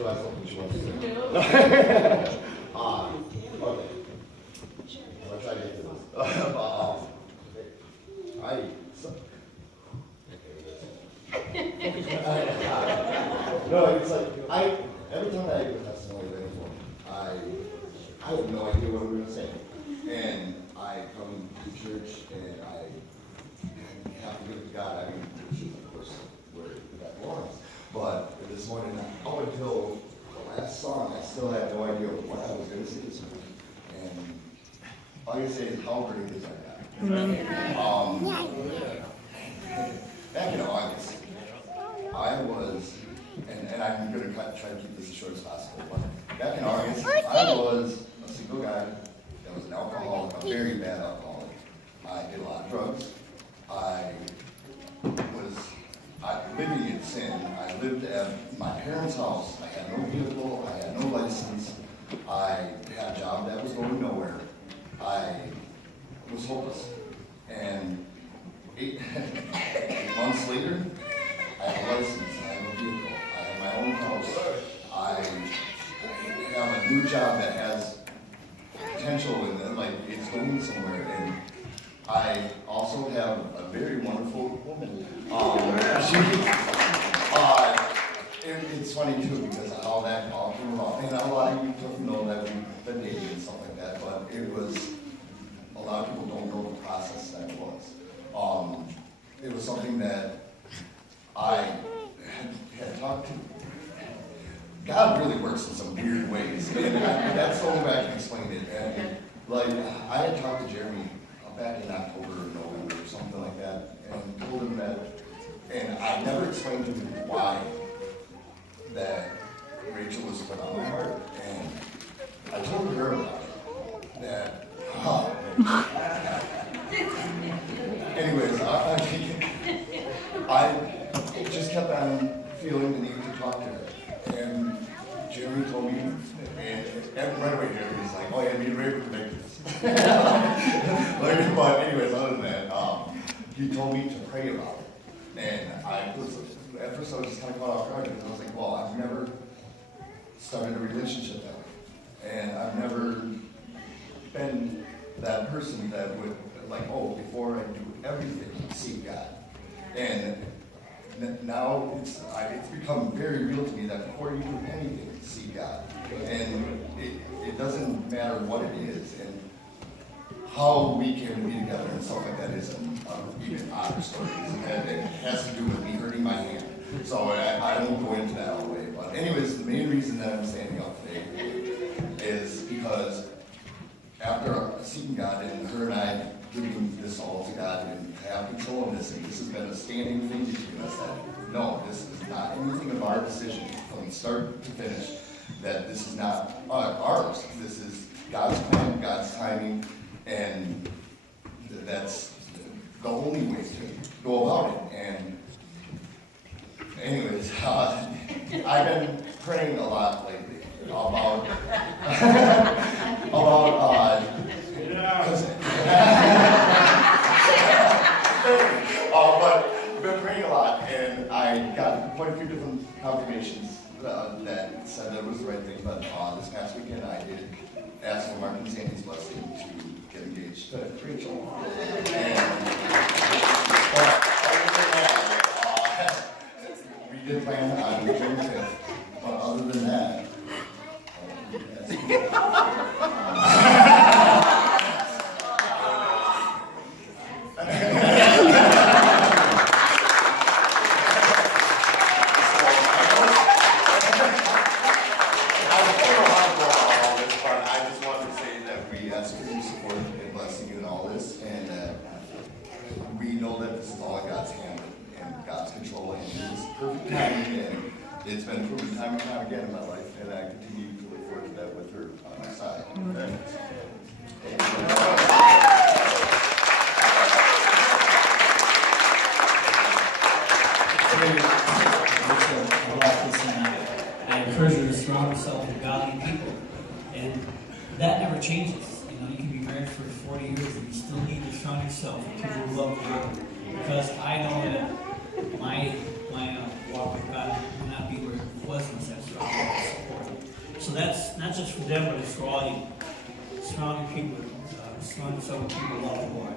Rachel has something she wants to say. Okay. I'm gonna try to get to this. No, it's like, every time I give a testimony of any form, I have no idea what I'm gonna say. And I come to church and I have to give it to God. I mean, church is of course where that belongs. But this morning, up until the last song, I still had no idea what I was gonna say this morning. And all I can say is how great is our God. Back in August, I was, and I'm going to try to keep this as short as possible, but back in August, I was a single guy that was an alcoholic, a very bad alcoholic. I did a lot of drugs. I was living in sin. I lived at my parents' house. I had no vehicle. I had no license. I had a job that was going nowhere. I was hopeless. And 8 months later, I have a license, I have a vehicle, I have my own house, I have a new job that has potential and like it's going somewhere. And I also have a very wonderful woman. It's funny too because how that all came about. And a lot of you don't know that we've been dating and stuff like that, but it was, a lot of people don't know the process that it was. It was something that I had talked to. God really works in some weird ways, and that's the only way I can explain it. And like, I had talked to Jeremy back in October or November or something like that, and told him that, and I never explained to him why that Rachel was put on my heart. And I told her about it, that, anyways, I just kept on feeling the need to talk to her. And Jeremy told me, and right away Jeremy was like, oh yeah, me and Ray were connected. But anyways, other than that, he told me to pray about it. And at first I was just kind of caught off guard because I was like, well, I've never started a relationship that way. And I've never been that person that would, like, oh, before I do everything, seek God. And now it's become very real to me that before you do anything, seek God. And it doesn't matter what it is, and how we can be together and stuff like that is even odder stories. And it has to do with me hurting my hand. So I won't go into that all the way. But anyways, the main reason that I'm standing up today is because after seeking God and her and I giving this all to God and have control of this, and this has been a standing thing between us that no, this is not anything of our decision from start to finish, that this is not ours. This is God's plan, God's timing, and that's the only way to go about it. And anyways, I've been praying a lot lately about but I've been praying a lot, and I got quite a few different confirmations that said that it was the right thing. But this past weekend, I did ask for Mark and Sandy's blessing to get engaged to Rachel. But other than that, we did plan on June 5th. But other than that, it's been proven time and time again in my life, and I continue to look forward to that with her on my side. I encourage you to surround yourself with godly people, and that never changes. You know, you can be married for 40 years, and you still need to surround yourself with people who love you. Because I know that my walk with God will not be where it was in the sense of So that's not just for them, but it's for all you. Surround yourself with people who love the Lord.